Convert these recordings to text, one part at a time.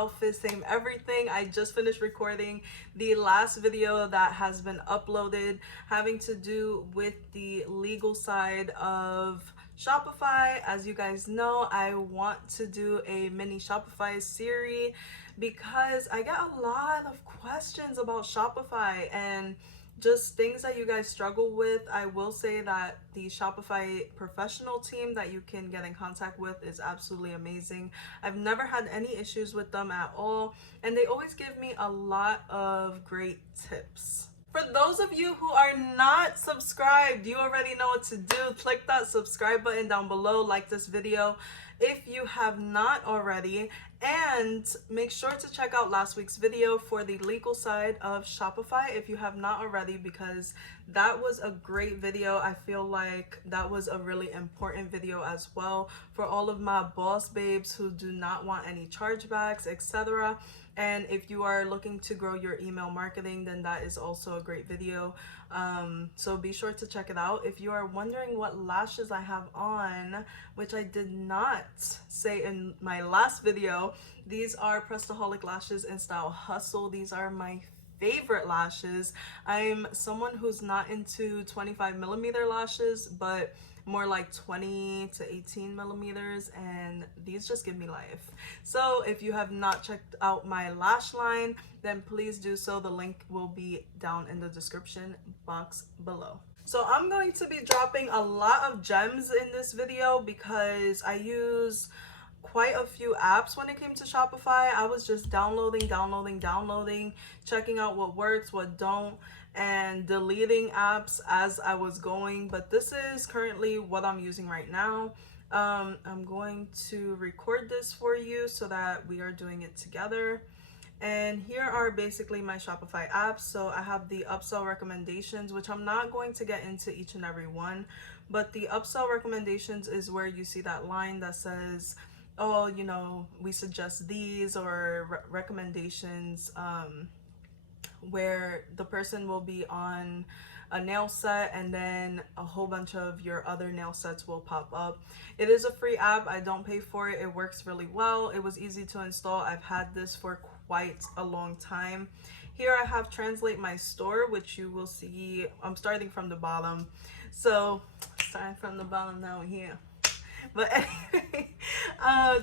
outfit, same everything. I just finished recording the last video that has been uploaded having to do with the legal side of Shopify. As you guys know, I want to do a mini Shopify series because I get a lot of questions about Shopify and just things that you guys struggle with. I will say that the Shopify professional team that you can get in contact with is absolutely amazing. I've never had any issues with them at all, and they always give me a lot of great tips. For those of you who are not subscribed, you already know what to do. Click that subscribe button down below, like this video if you have not already, and make sure to check out last week's video for the legal side of Shopify if you have not already, because that was a great video. I feel like that was a really important video as well for all of my boss babes who do not want any chargebacks, etc. And if you are looking to grow your email marketing, then that is also a great video. So be sure to check it out. If you are wondering what lashes I have on, which I did not say in my last video, these are Prestaholic lashes in style Hustle. These are my favorite lashes. I'm someone who's not into 25mm lashes, but more like 20 to 18 millimeters, and these just give me life. So if you have not checked out my lash line, then please do so. The link will be down in the description box below. So I'm going to be dropping a lot of gems in this video because I use quite a few apps when it came to Shopify. I was just downloading, checking out what works, what don't, and deleting apps as I was going. But this is currently what I'm using right now. I'm going to record this for you so that we are doing it together. And here are basically my Shopify apps. So I have the upsell recommendations, which I'm not going to get into each and every one, but the upsell recommendations is where you see that line that says, oh, you know, we suggest these, or recommendations, where the person will be on a nail set and then a whole bunch of your other nail sets will pop up. It is a free app. I don't pay for it. It works really well. It was easy to install. I've had this for quite a long time. Here I have Translate My Store, which you will see. I'm starting from the bottom. So starting from the bottom now here. But anyway,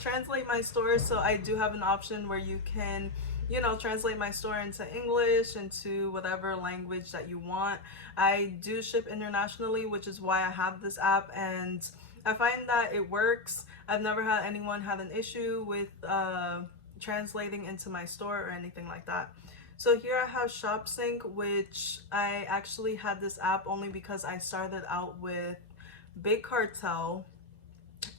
Translate My Store. So I do have an option where you can, you know, translate my store into English, into whatever language that you want. I do ship internationally, which is why I have this app, and I find that it works. I've never had anyone have an issue with translating into my store or anything like that. So here I have ShopSync, which I actually had this app only because I started out with Big Cartel,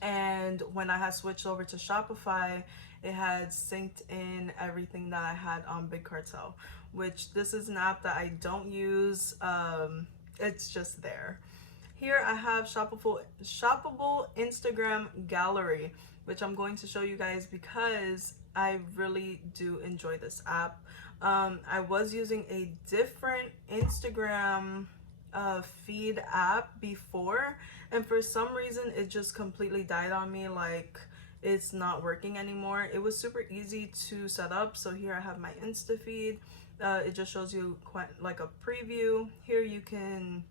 and when I had switched over to Shopify, it had synced in everything that I had on Big Cartel, which this is an app that I don't use. It's just there. Here I have shoppable Instagram gallery, which I'm going to show you guys because I really do enjoy this app. I was using a different Instagram feed app before, and for some reason it just completely died on me. Like, it's not working anymore. It was super easy to set up. So here I have my Insta feed. It just shows you quite like a preview. Here you can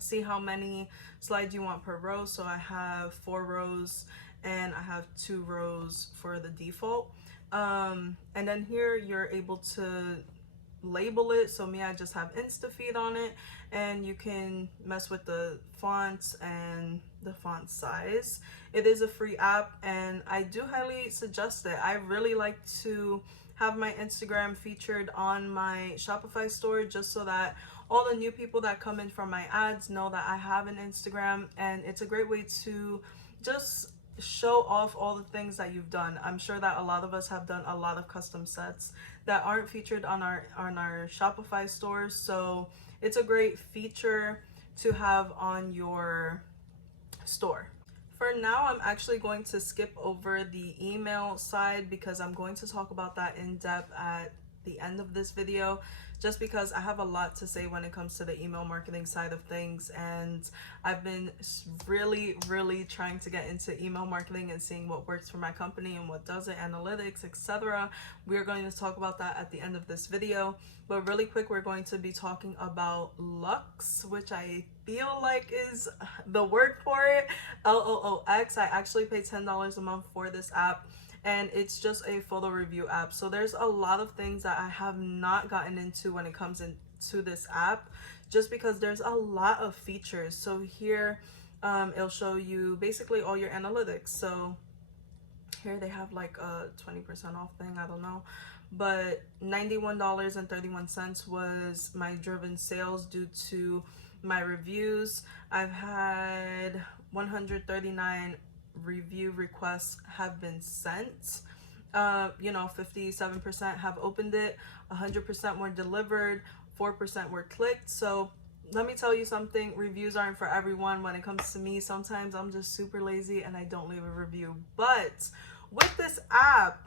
see how many slides you want per row. So I have 4 rows and I have 2 rows for the default. And then here you're able to label it. So me, I just have Insta feed on it, and you can mess with the fonts and the font size. It is a free app and I do highly suggest it. I really like to have my Instagram featured on my Shopify store, just so that all the new people that come in from my ads know that I have an Instagram, and it's a great way to just show off all the things that you've done. I'm sure that a lot of us have done a lot of custom sets that aren't featured on our Shopify store, so it's a great feature to have on your store. For now, I'm actually going to skip over the email side because I'm going to talk about that in depth the end of this video, just because I have a lot to say when it comes to the email marketing side of things, and I've been really trying to get into email marketing and seeing what works for my company and what doesn't, analytics, etc. We're going to talk about that at the end of this video, but really quick, we're going to be talking about Lux, which I feel like is the word for it, LOOX. I actually pay $10 a month for this app, and it's just a photo review app. So there's a lot of things that I have not gotten into when it comes into this app, just because there's a lot of features. So here it'll show you basically all your analytics. So here they have like a 20% off thing, I don't know, but $91.31 was my driven sales due to my reviews. I've had 139 review requests have been sent. 57% have opened it, 100% were delivered, 4% were clicked. So let me tell you something, reviews aren't for everyone. When it comes to me, sometimes I'm just super lazy and I don't leave a review. But with this app,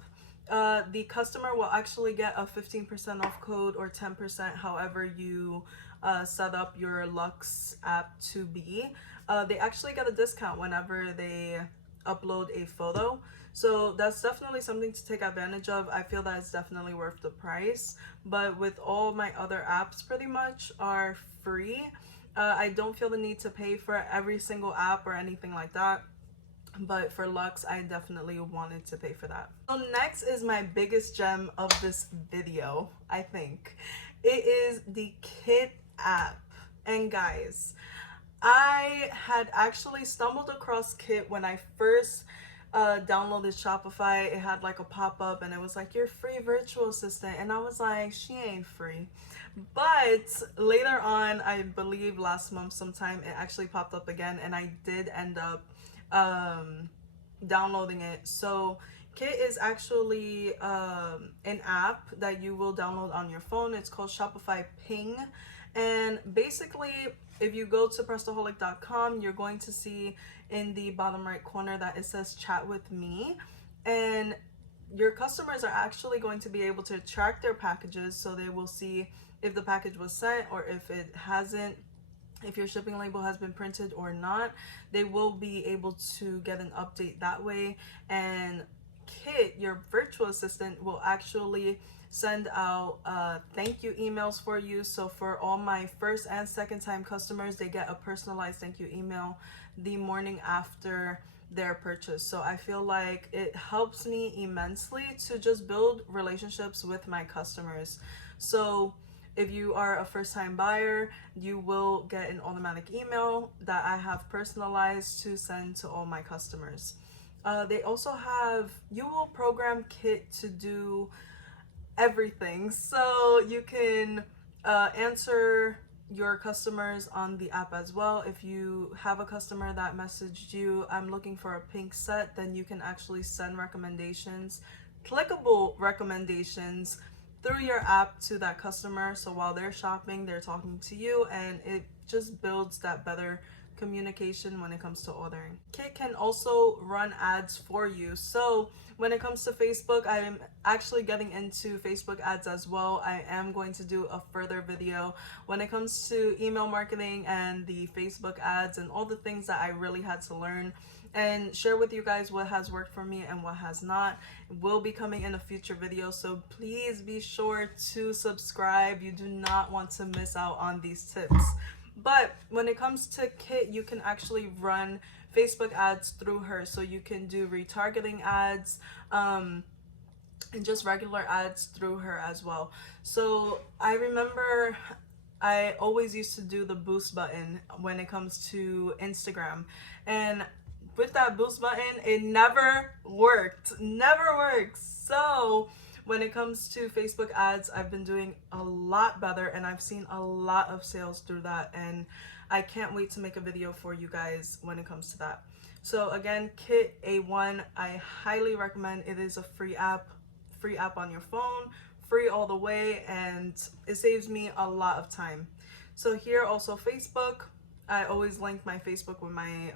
the customer will actually get a 15% off code or 10%, however you set up your Lux app to be. They actually get a discount whenever they upload a photo. So that's definitely something to take advantage of. I feel that it's definitely worth the price. But with all my other apps, pretty much are free. I don't feel the need to pay for every single app or anything like that. But for Lux, I definitely wanted to pay for that. So next is my biggest gem of this video, I think. It is the Kit app. And guys, I had actually stumbled across Kit when I first downloaded Shopify. It had like a pop-up and it was like, your free virtual assistant, and I was like, she ain't free. But later on, I believe last month sometime, it actually popped up again, and I did end up downloading it. So Kit is actually an app that you will download on your phone. It's called Shopify Ping, and basically if you go to prestaholic.com, you're going to see in the bottom right corner that it says chat with me, and your customers are actually going to be able to track their packages. So they will see if the package was sent or if it hasn't, if your shipping label has been printed or not. They will be able to get an update that way. And Kit, your virtual assistant, will actually send out thank you emails for you. So for all my first and second time customers, they get a personalized thank you email the morning after their purchase. So I feel like it helps me immensely to just build relationships with my customers. So if you are a first-time buyer, you will get an automatic email that I have personalized to send to all my customers. They also have, you will program Kit to do everything. So you can answer your customers on the app as well. If you have a customer that messaged you, I'm looking for a pink set, then you can actually send recommendations, clickable recommendations, through your app to that customer. So while they're shopping, they're talking to you, and it just builds that better communication when it comes to ordering. Kit can also run ads for you. So when it comes to Facebook, I am actually getting into Facebook ads as well. I am going to do a further video when it comes to email marketing and the Facebook ads and all the things that I really had to learn, and share with you guys what has worked for me and what has not. It will be coming in a future video, so please be sure to subscribe. You do not want to miss out on these tips. But when it comes to Kit, you can actually run Facebook ads through her. So you can do retargeting ads and just regular ads through her as well. So I remember I always used to do the boost button when it comes to Instagram, and with that boost button, it never worked. So when it comes to Facebook ads, I've been doing a lot better, and I've seen a lot of sales through that, and I can't wait to make a video for you guys when it comes to that. So again, Kit A1, I highly recommend. It is a free app on your phone, free all the way, and it saves me a lot of time. So here also Facebook, I always link my Facebook with my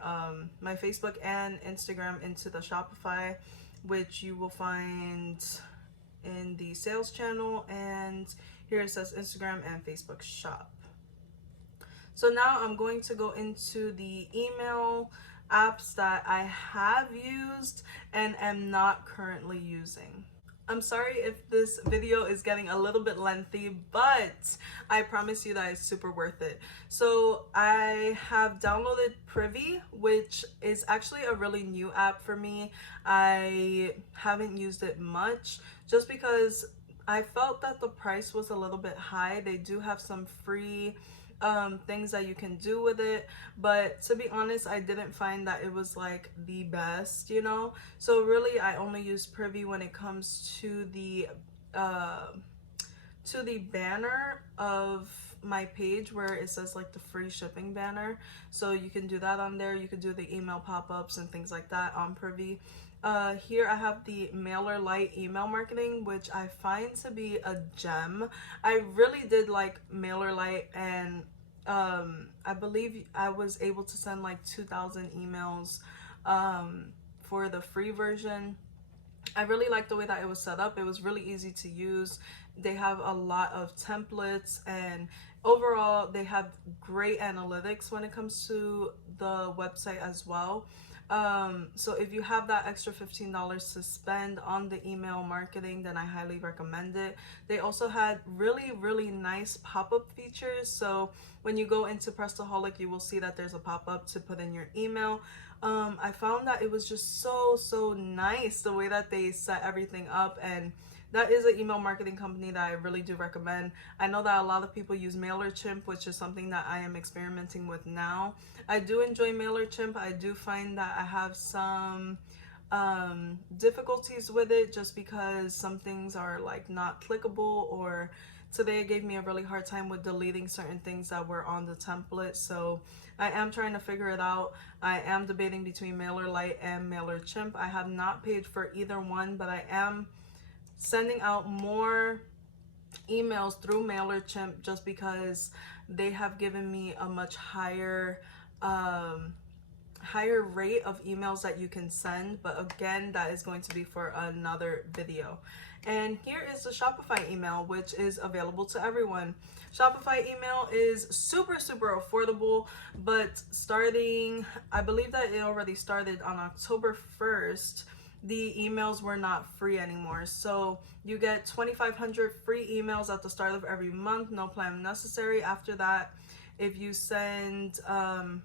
my Facebook and Instagram into the Shopify, which you will find in the sales channel, and here it says Instagram and Facebook shop. So now I'm going to go into the email apps that I have used and am not currently using. I'm sorry if this video is getting a little bit lengthy, but I promise you that it's super worth it. So I have downloaded Privy, which is actually a really new app for me. I haven't used it much just because I felt that the price was a little bit high. They do have some free things that you can do with it, but to be honest, I didn't find that it was like the best, you know. So really I only use Privy when it comes uh to the banner of my page where it says like the free shipping banner. So you can do that on there. You could do the email pop-ups and things like that on Privy. Here I have the MailerLite email marketing, which I find to be a gem. I really did like MailerLite, and I believe I was able to send like 2,000 emails for the free version. I really liked the way that it was set up. It was really easy to use. They have a lot of templates, and overall they have great analytics when it comes to the website as well. So if you have that extra $15 to spend on the email marketing, then I highly recommend it. They also had really nice pop-up features. So when you go into Prestaholic, you will see that there's a pop-up to put in your email. I found that it was just so nice the way that they set everything up, and that is an email marketing company that I really do recommend. I know that a lot of people use MailerChimp, which is something that I am experimenting with now. I do enjoy MailerChimp. I do find that I have some difficulties with it just because some things are like not clickable, or today it gave me a really hard time with deleting certain things that were on the template. So I am trying to figure it out. I am debating between MailerLite and MailerChimp. I have not paid for either one, but I am sending out more emails through MailerChimp just because they have given me a much higher rate of emails that you can send. But again, that is going to be for another video. And here is the Shopify email, which is available to everyone. Shopify email is super affordable, but starting, I believe that it already started on October 1st, the emails were not free anymore. So you get 2,500 free emails at the start of every month, no plan necessary. After that, if you send an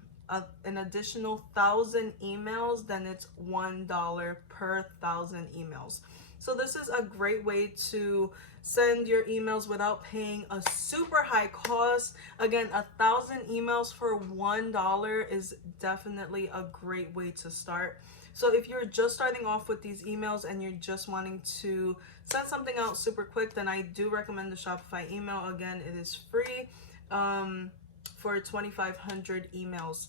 additional 1,000 emails, then it's $1 per 1,000 emails. So this is a great way to send your emails without paying a super high cost. Again, 1,000 emails for $1 is definitely a great way to start. So if you're just starting off with these emails and you're just wanting to send something out super quick, then I do recommend the Shopify email. Again, it is free for 2,500 emails.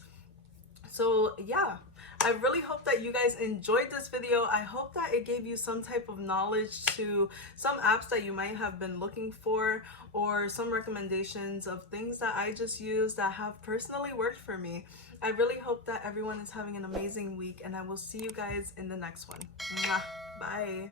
So yeah, I really hope that you guys enjoyed this video. I hope that it gave you some type of knowledge to some apps that you might have been looking for, or some recommendations of things that I just used that have personally worked for me. I really hope that everyone is having an amazing week, and I will see you guys in the next one. Mwah. Bye.